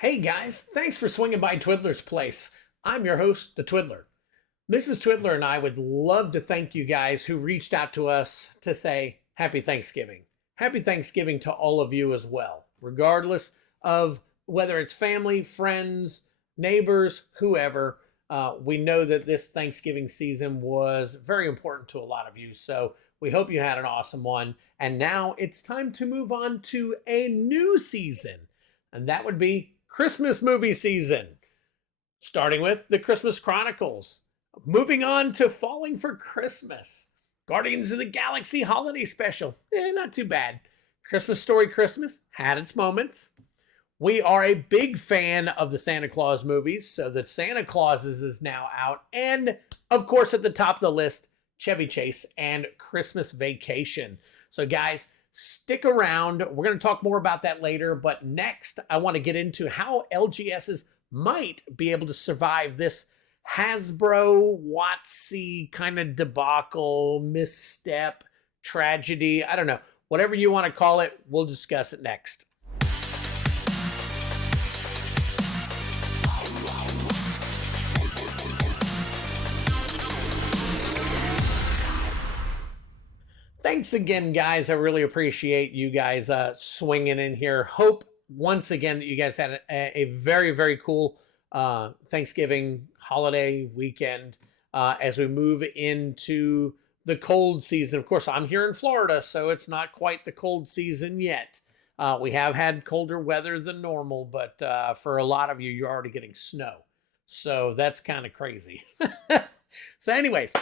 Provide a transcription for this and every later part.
Hey guys, thanks for swinging by Twiddler's Place. I'm your host, the Twiddler. Mrs. Twiddler and I would love to thank you guys who reached out to us to say Happy Thanksgiving. Happy Thanksgiving to all of you as well, regardless of whether it's family, friends, neighbors, whoever. We know that this Thanksgiving season was very important to a lot of you, so we hope you had an awesome one. And now it's time to move on to a new season, and that would be Christmas movie season, starting with The Christmas Chronicles, moving on to Falling for Christmas, Guardians of the Galaxy Holiday Special, not too bad. Christmas Story Christmas had its moments. We are a big fan of the Santa Claus movies, so the Santa Clauses is now out. And, of course, at the top of the list, Chevy Chase and Christmas Vacation. So, guys, stick around. We're going to talk more about that later. But next, I want to get into how LGSs might be able to survive this Hasbro, WoTC kind of debacle, misstep, tragedy. I don't know. Whatever you want to call it, we'll discuss it next. Thanks again, guys. I really appreciate you guys swinging in here. Hope once again that you guys had a very, very cool Thanksgiving holiday weekend as we move into the cold season. Of course, I'm here in Florida, so it's not quite the cold season yet. We have had colder weather than normal, but for a lot of you, you're already getting snow. So that's kind of crazy. So anyways,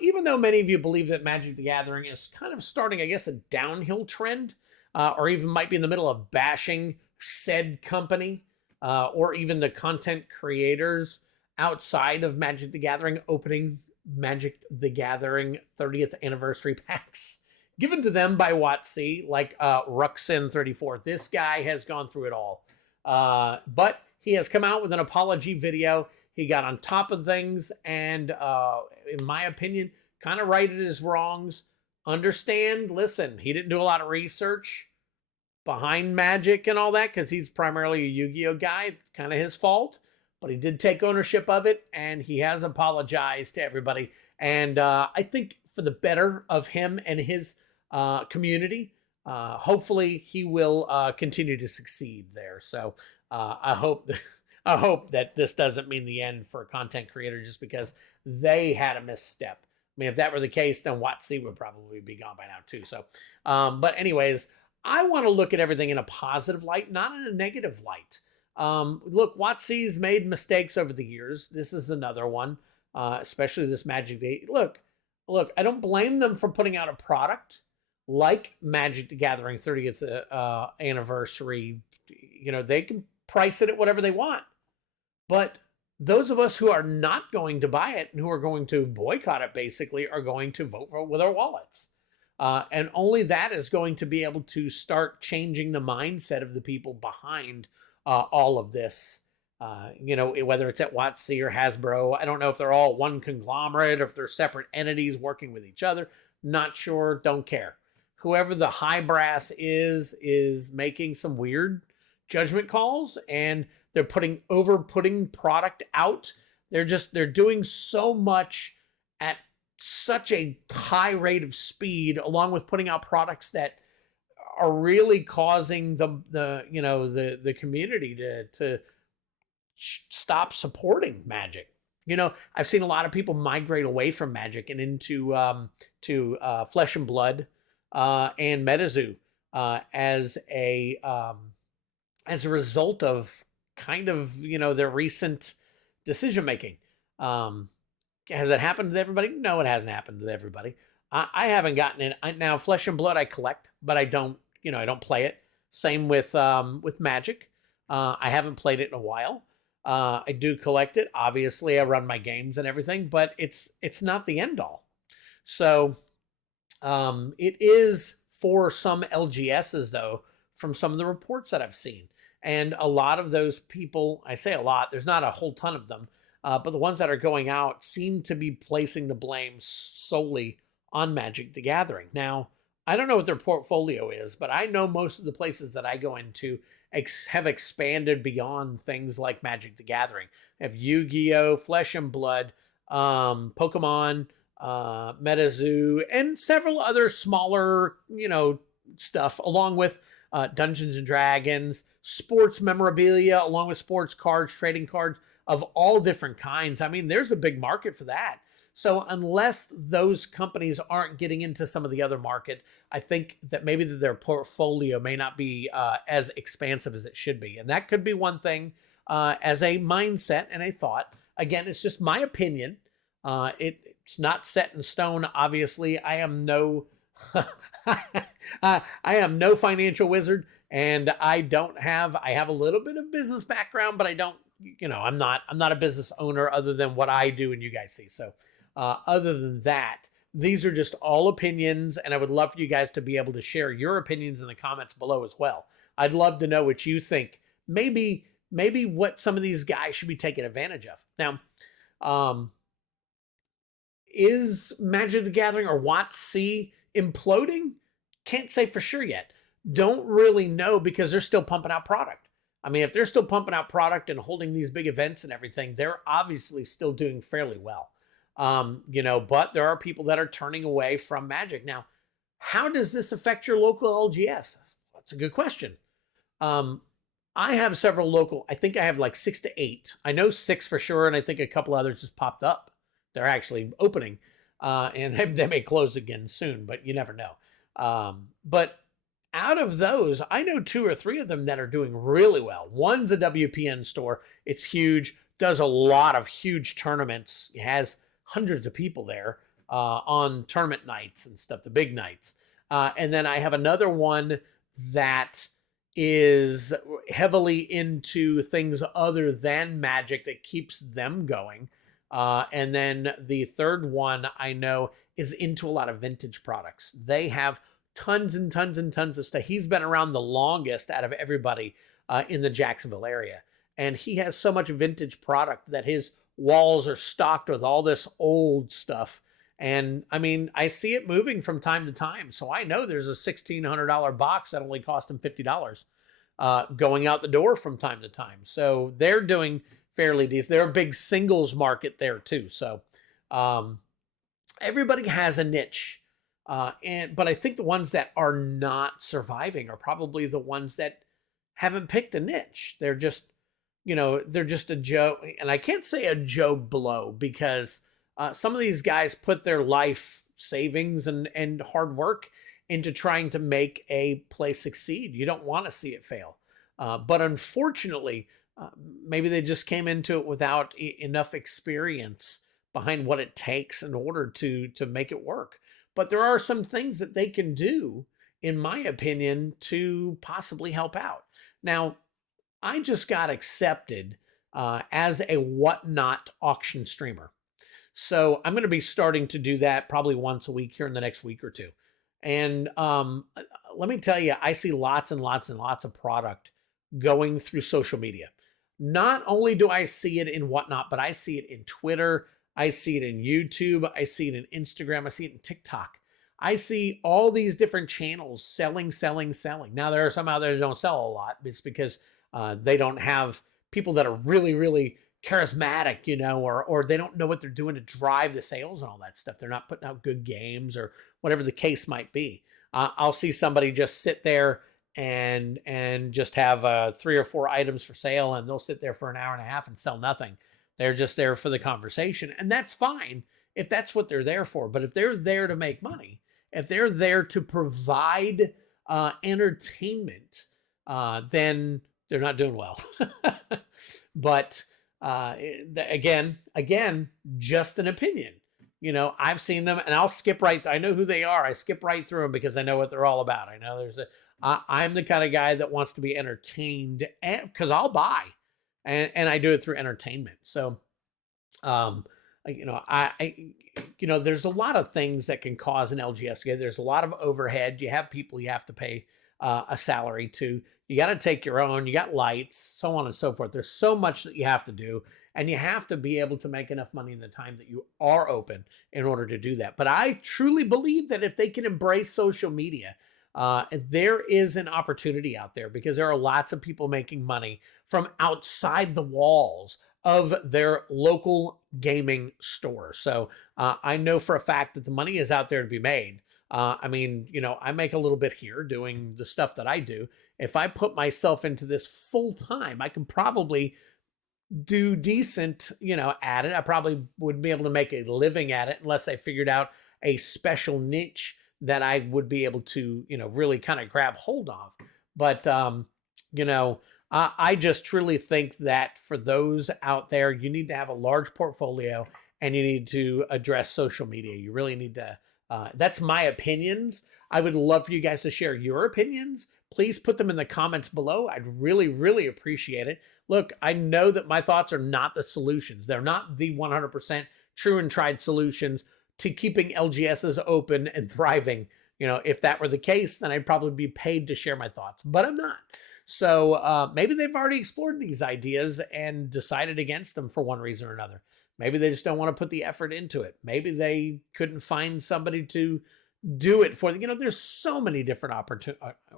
even though many of you believe that Magic the Gathering is kind of starting, I guess, a downhill trend, or even might be in the middle of bashing said company, or even the content creators outside of Magic the Gathering opening Magic the Gathering 30th anniversary packs given to them by WoTC, like Ruxin34. This guy has gone through it all. But he has come out with an apology video. He got on top of things and, in my opinion, kind of righted his wrongs. Understand, listen, he didn't do a lot of research behind Magic and all that because he's primarily a Yu-Gi-Oh guy. It's kind of his fault, but he did take ownership of it, and he has apologized to everybody. And I think for the better of him and his community, hopefully he will continue to succeed there. So I hope that this doesn't mean the end for a content creator just because they had a misstep. I mean, if that were the case, then WoTC would probably be gone by now too. So, but anyways, I want to look at everything in a positive light, not in a negative light. Look, WoTC's made mistakes over the years. This is another one, especially this Magic Day. Look, I don't blame them for putting out a product like Magic the Gathering 30th anniversary. You know, they can price it at whatever they want. But those of us who are not going to buy it and who are going to boycott it basically are going to vote for it with our wallets. And only that is going to be able to start changing the mindset of the people behind all of this. You know, whether it's at WoTC or Hasbro. I don't know if they're all one conglomerate or if they're separate entities working with each other. Not sure, don't care. Whoever the high brass is making some weird judgment calls, and they're putting product out. They're doing so much at such a high rate of speed, along with putting out products that are really causing the community to stop supporting Magic. You know, I've seen a lot of people migrate away from Magic and into Flesh and Blood and MetaZoo as a result of kind of, their recent decision making. Has it happened to everybody? No, it hasn't happened to everybody. I haven't gotten it. Now, Flesh and Blood I collect, but I don't play it. Same with Magic. I haven't played it in a while. I do collect it. Obviously, I run my games and everything, but it's not the end all. So it is for some LGSs, though, from some of the reports that I've seen. And a lot of those people, I say a lot, there's not a whole ton of them, but the ones that are going out seem to be placing the blame solely on Magic the Gathering. Now, I don't know what their portfolio is, but I know most of the places that I go into have expanded beyond things like Magic the Gathering. They have Yu-Gi-Oh, Flesh and Blood, Pokemon, MetaZoo, and several other smaller, stuff, along with Dungeons and Dragons, sports memorabilia, along with sports cards, trading cards of all different kinds. I mean, there's a big market for that. So unless those companies aren't getting into some of the other market, I think that maybe their portfolio may not be as expansive as it should be. And that could be one thing as a mindset and a thought. Again, it's just my opinion. It's not set in stone. Obviously, I am no I am no financial wizard, and I have a little bit of business background, but I don't, I'm not a business owner other than what I do and you guys see. So other than that, these are just all opinions, and I would love for you guys to be able to share your opinions in the comments below as well. I'd love to know what you think. Maybe what some of these guys should be taking advantage of. Now, is Magic the Gathering or WoTC imploding? Can't say for sure yet. Don't really know because they're still pumping out product. I mean, if they're still pumping out product and holding these big events and everything, they're obviously still doing fairly well. But there are people that are turning away from Magic. Now, how does this affect your local LGS? That's a good question. I have several local, I think I have like 6 to 8. I know 6 for sure, and I think a couple others just popped up. They're actually opening, and they may close again soon, but you never know. But out of those, I know 2 or 3 of them that are doing really well. One's a WPN store. It's huge, does a lot of huge tournaments. It has hundreds of people there on tournament nights and stuff, the big nights. And then I have another one that is heavily into things other than Magic that keeps them going. And then the third one I know is into a lot of vintage products. They have tons and tons and tons of stuff. He's been around the longest out of everybody in the Jacksonville area. And he has so much vintage product that his walls are stocked with all this old stuff. And I mean, I see it moving from time to time. So I know there's a $1,600 box that only cost him $50 going out the door from time to time. So they're doing fairly decent. They're a big singles market there too. So everybody has a niche. But I think the ones that are not surviving are probably the ones that haven't picked a niche. They're just, they're just a Joe. And I can't say a Joe Blow because some of these guys put their life savings and hard work into trying to make a place succeed. You don't want to see it fail. But unfortunately, maybe they just came into it without enough experience behind what it takes in order to make it work. But there are some things that they can do, in my opinion, to possibly help out. Now, I just got accepted as a Whatnot auction streamer. So I'm going to be starting to do that probably once a week here in the next week or two. And let me tell you, I see lots and lots and lots of product going through social media. Not only do I see it in Whatnot, but I see it in Twitter. I see it in YouTube. I see it in Instagram. I see it in TikTok. I see all these different channels selling. Now, there are some out there that don't sell a lot. It's because they don't have people that are really, really charismatic, or they don't know what they're doing to drive the sales and all that stuff. They're not putting out good games or whatever the case might be. I'll see somebody just sit there and just have 3 or 4 items for sale, and they'll sit there for an hour and a half and sell nothing. They're just there for the conversation, and that's fine if that's what they're there for. But if they're there to make money, if they're there to provide entertainment, then they're not doing well. But again, just an opinion. I've seen them, and I'll skip right. I know who they are. I skip right through them because I know what they're all about. I know I'm the kind of guy that wants to be entertained, because I'll buy, and I do it through entertainment. So, there's a lot of things that can cause an LGS. There's a lot of overhead. You have people you have to pay a salary to. You got to take your own, you got lights, so on and so forth. There's so much that you have to do, and you have to be able to make enough money in the time that you are open in order to do that. But I truly believe that if they can embrace social media, there is an opportunity out there, because there are lots of people making money from outside the walls of their local gaming store. So I know for a fact that the money is out there to be made. I mean, you know, I make a little bit here doing the stuff that I do. If I put myself into this full time, I can probably do decent, you know, at it. I probably wouldn't be able to make a living at it unless I figured out a special niche that I would be able to, you know, really kind of grab hold of. But, you know, I just truly think that for those out there, you need to have a large portfolio, and you need to address social media. You really need to, that's my opinions. I would love for you guys to share your opinions. Please put them in the comments below. I'd really, really appreciate it. Look, I know that my thoughts are not the solutions. They're not the 100% true and tried solutions to keeping LGSs open and thriving. You know, if that were the case, then I'd probably be paid to share my thoughts, but I'm not. So maybe they've already explored these ideas and decided against them for one reason or another. Maybe they just don't want to put the effort into it. Maybe they couldn't find somebody to do it for them. You know, there's so many different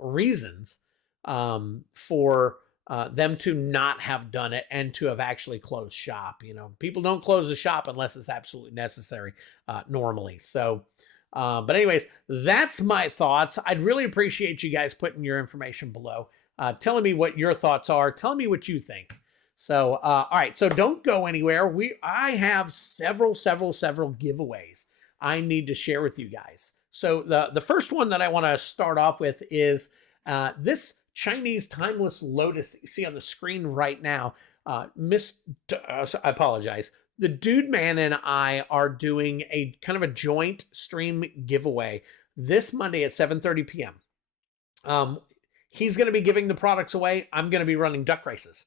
reasons for them to not have done it and to have actually closed shop. You know, people don't close the shop unless it's absolutely necessary normally. So, but anyways, that's my thoughts. I'd really appreciate you guys putting your information below, telling me what your thoughts are, telling me what you think. So, all right, so don't go anywhere. I have several giveaways I need to share with you guys. So the first one that I want to start off with is this Chinese timeless Lotus you see on the screen right now. I apologize. The Dude Man and I are doing a kind of a joint stream giveaway this Monday at 7:30 p.m. He's going to be giving the products away. I'm going to be running duck races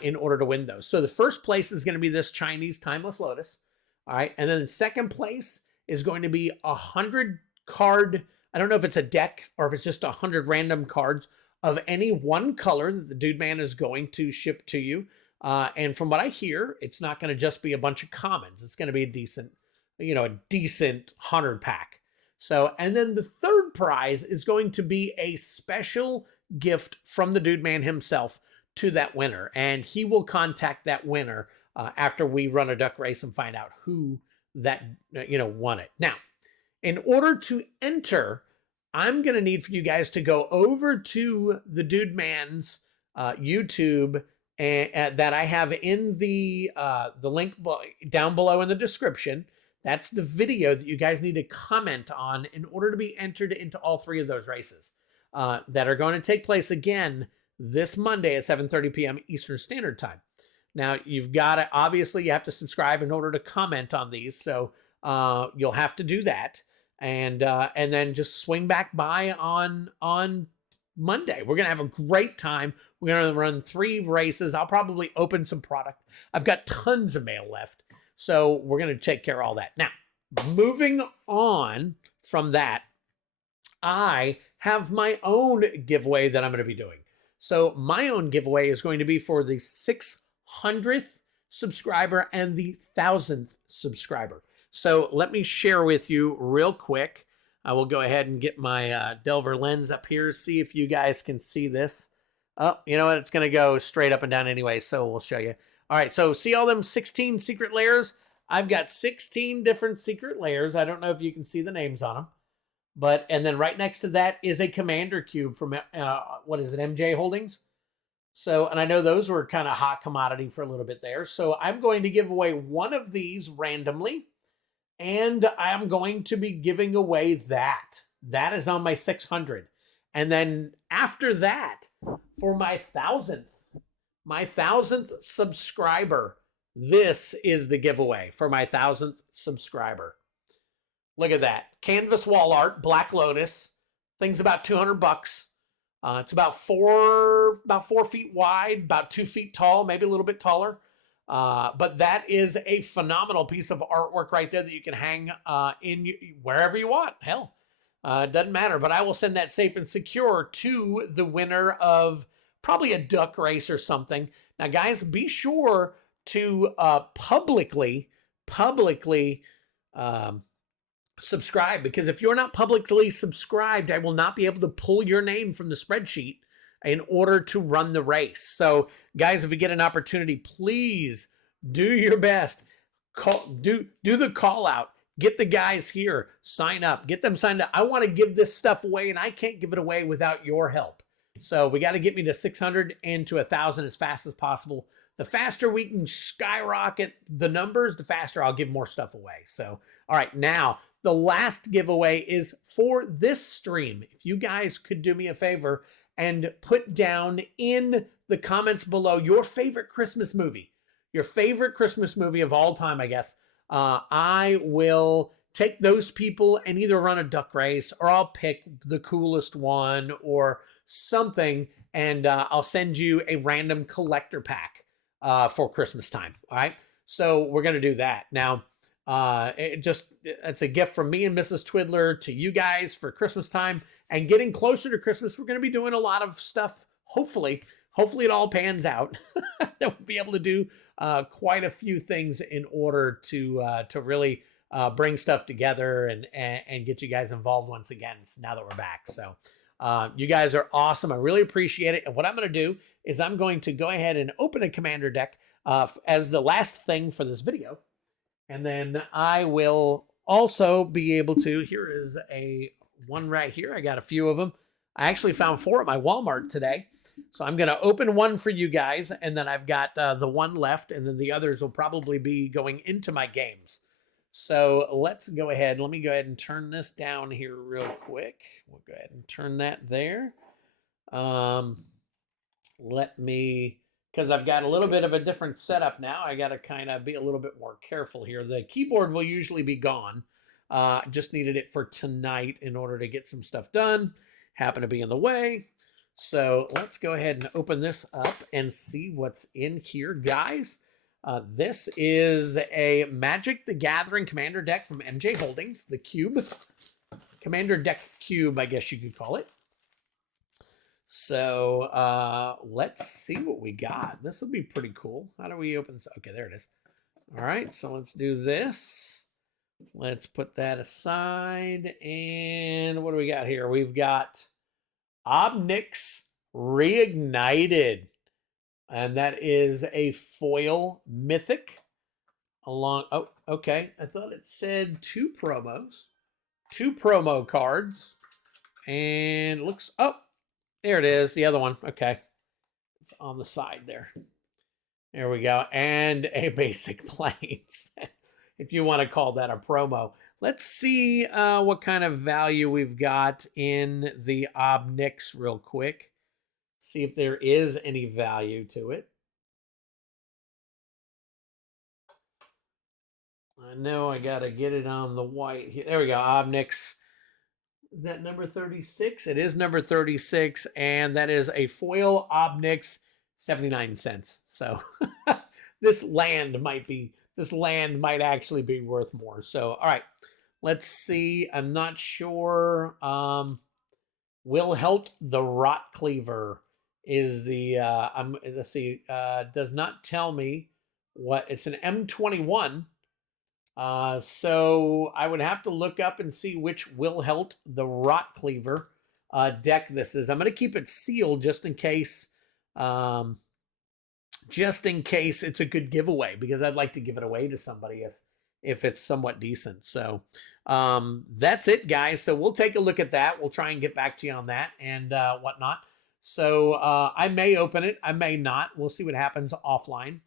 in order to win those. So the first place is going to be this Chinese timeless Lotus. All right. And then the second place is going to be 100 card. I don't know if it's a deck or if it's just 100 random cards of any one color that the Dude Man is going to ship to you. And from what I hear, it's not going to just be a bunch of commons. It's going to be a decent 100 pack. So, and then the third prize is going to be a special gift from the Dude Man himself to that winner. And he will contact that winner after we run a duck race and find out who that, won it. Now, in order to enter, I'm going to need for you guys to go over to the Dude Man's YouTube that I have in the link down below in the description. That's the video that you guys need to comment on in order to be entered into all three of those races that are going to take place again this Monday at 7:30 p.m. Eastern Standard Time. Now, you've got to, obviously, you have to subscribe in order to comment on these. So you'll have to do that. And then just swing back by on Monday. We're going to have a great time. We're going to run 3 races. I'll probably open some product. I've got tons of mail left. So we're going to take care of all that. Now, moving on from that, I have my own giveaway that I'm going to be doing. So my own giveaway is going to be for the 600th subscriber and the 1,000th subscriber. So let me share with you real quick. I will go ahead and get my Delver lens up here, see if you guys can see this. Oh, you know what? It's going to go straight up and down anyway, so we'll show you. All right, so see all them 16 secret layers? I've got 16 different secret layers. I don't know if you can see the names on them. And then right next to that is a commander cube from, what is it, MJ Holdings? So, and I know those were kind of hot commodity for a little bit there. So I'm going to give away one of these randomly. And I'm going to be giving away that. That is on my 600. And then after that, for my 1,000th subscriber, this is the giveaway for my 1,000th subscriber. Look at that. Canvas wall art, Black Lotus. Thing's about $200. It's about 4 feet wide, about 2 feet tall, maybe a little bit taller. But that is a phenomenal piece of artwork right there that you can hang in wherever you want. Hell, Doesn't matter, but I will send that safe and secure to the winner of probably a duck race or something. Now, guys, be sure to publicly subscribe, because if you're not publicly subscribed, I will not be able to pull your name from the spreadsheet in order to run the race. So, guys, if you get an opportunity, please do your best. Do the call out. Get the guys here, sign up, get them signed up. I want to give this stuff away, and I can't give it away without your help. So we got to get me to 600 and to 1,000 as fast as possible. The faster we can skyrocket the numbers, the faster I'll give more stuff away. So, all right, now the last giveaway is for this stream. If you guys could do me a favor and put down in the comments below your favorite Christmas movie of all time, I guess. I will take those people and either run a duck race, or I'll pick the coolest one or something, and I'll send you a random collector pack for Christmas time. All right, so we're gonna do that now. It's a gift from me and Mrs. Twiddler to you guys for Christmas time, and getting closer to Christmas, we're gonna be doing a lot of stuff. Hopefully it all pans out. That we'll be able to do quite a few things in order to really bring stuff together and get you guys involved once again now that we're back. So you guys are awesome. I really appreciate it. And what I'm going to do is I'm going to go ahead and open a commander deck as the last thing for this video. And then I will also be able to, here is a one right here. I got a few of them. I actually found 4 at my Walmart today. So I'm going to open one for you guys, and then I've got the one left, and then the others will probably be going into my games. So let's go ahead. Let me go ahead and turn this down here real quick. We'll go ahead and turn that there. Because I've got a little bit of a different setup now, I got to kind of be a little bit more careful here. The keyboard will usually be gone. Just needed it for tonight in order to get some stuff done. Happened to be in the way. So let's go ahead and open this up and see what's in here, guys. This is a Magic the Gathering Commander deck from MJ Holdings, the Cube. Commander deck Cube, I guess you could call it. So let's see what we got. This will be pretty cool. How do we open this? Okay, there it is. All right, so let's do this. Let's put that aside. And what do we got here? We've got Obnix Reignited, and that is a foil mythic along. Oh, okay. I thought it said 2 promos, 2 promo cards, and looks. Oh, there it is. The other one. Okay, it's on the side there. There we go, and a basic planes, if you want to call that a promo. Let's see what kind of value we've got in the Obnix real quick. See if there is any value to it. I know I got to get it on the white here. There we go, Obnix. Is that number 36? It is number 36, and that is a foil Obnix, 79 cents. So this land might actually be worth more. So, all right, let's see. I'm not sure. Wilhelt the Rot Cleaver is the, let's see, does not tell me what, it's an M21. So I would have to look up and see which Wilhelt the Rot Cleaver deck this is. I'm going to keep it sealed just in case. Just in case it's a good giveaway, because I'd like to give it away to somebody if it's somewhat decent. So that's it, guys. So we'll take a look at that. We'll try and get back to you on that and whatnot. So I may open it. I may not. We'll see what happens offline.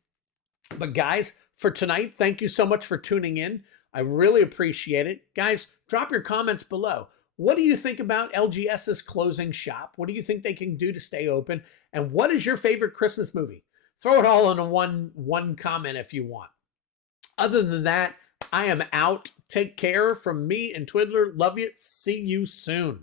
But guys, for tonight, thank you so much for tuning in. I really appreciate it. Guys, drop your comments below. What do you think about LGS's closing shop? What do you think they can do to stay open? And what is your favorite Christmas movie? Throw it all in one comment if you want. Other than that, I am out. Take care from me and Twiddler. Love you. See you soon.